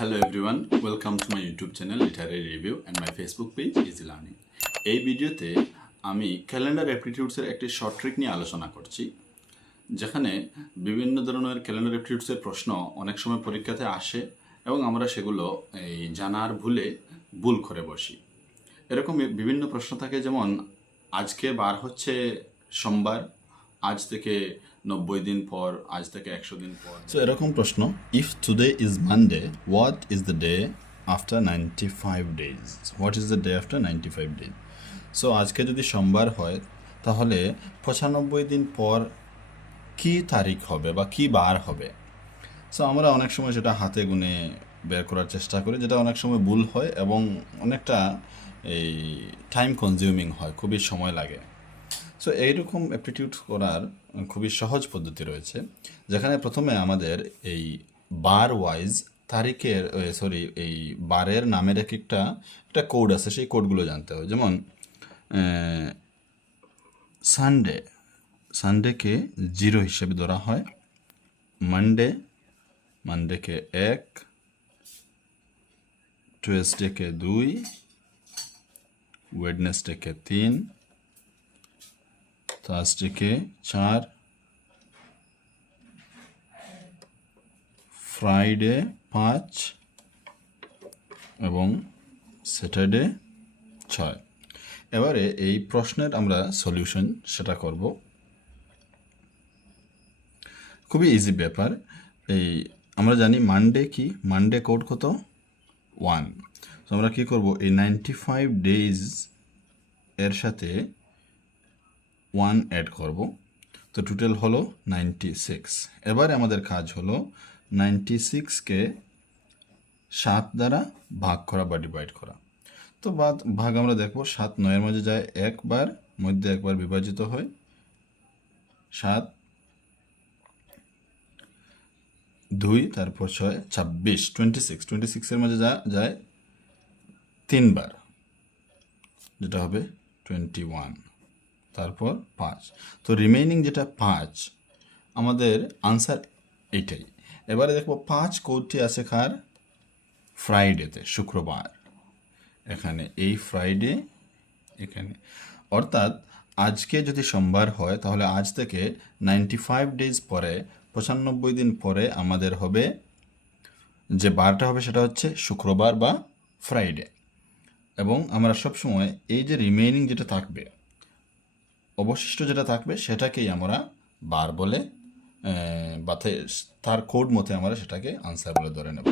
Hello everyone, welcome to my YouTube channel Literary Review and my Facebook page Easy Learning. এই ভিডিওতে আমি calendar অ্যাপটিটিউডসের একটি short trick নিয়ে আলোচনা করছি, যেখানে বিভিন্ন ধরনের ক্যালেন্ডার অ্যাপটিটিউডসের প্রশ্ন অনেক সময় পরীক্ষাতে আসে এবং আমরা সেগুলো জানার ভুলে ভুল করে বসি। এরকম বিভিন্ন প্রশ্ন থাকে, যেমন আজকে বার হচ্ছে সোমবার, আজ থেকে 90 দিন পর, আজ থেকে 100 দিন পর। সো এরকম প্রশ্ন, if today is Monday, what is the day after 95 days? What is the day after 95 days? So আজকে যদি সোমবার হয়, তাহলে 95 দিন পর কি তারিখ হবে বা কি বার হবে? সো আমরা অনেক সময় সেটা হাতে গুনে বের করার চেষ্টা করি, যেটা অনেক সময় ভুল হয় এবং অনেকটা এই টাইম কনজিউমিং হয়, খুবই সময় লাগে। সো এইরকম অ্যাপটিটিউড করার খুবই সহজ পদ্ধতি রয়েছে, যেখানে প্রথমে আমাদের এই বার ওয়াইজ তারিখের এই বারের নামের একটা কোড আছে, সেই কোডগুলো জানতে হবে। যেমন সানডেকে 0 হিসেবে ধরা হয়, মানডেকে 1, টুয়েসডেকে 2, ওয়েডনেসডেকে 3, থার্সডেকে 4, ফ্রাইডে 5 এবং স্যাটারডে 6। এবারে এই প্রশ্নের আমরা সলিউশন সেটা করব। খুবই ইজি ব্যাপার। এই আমরা জানি মানডে কি, মানডে কোড কত? 1। তো আমরা কী করব, এই 95 ডেজ এর সাথে 1 অ্যাড করব, তো টোটাল হলো 96। এবারে আমাদের কাজ হলো 96কে 7 দ্বারা ভাগ করা বা ডিভাইড করা। তো ভাগ আমরা দেখব, 7 9-এর মাঝে যায় একবার, মধ্যে একবার বিভাজিত হয়, 7 2, তারপর 6 26, 26-এর মাঝে যায় 3বার, যেটা হবে 21, তারপর 5। তো রিমেইনিং যেটা 5, আমাদের আনসার এইটাই। এবারে দেখবো 5 কোডটি আছে কার? ফ্রাইডেতে, শুক্রবার। এখানে এই ফ্রাইডে এখানে, অর্থাৎ আজকে যদি সোমবার হয়, তাহলে আজ থেকে 95 ডেজ পরে, 95 দিন পরে আমাদের হবে যে বারটা হবে, সেটা হচ্ছে শুক্রবার বা ফ্রাইডে। এবং আমরা সবসময় এই যে রিমেইনিং যেটা থাকবে, অবশিষ্ট যেটা থাকবে, সেটাকেই আমরা বার বলে বা তার কোড মতে আমরা সেটাকে আনসার বলে ধরে নেব।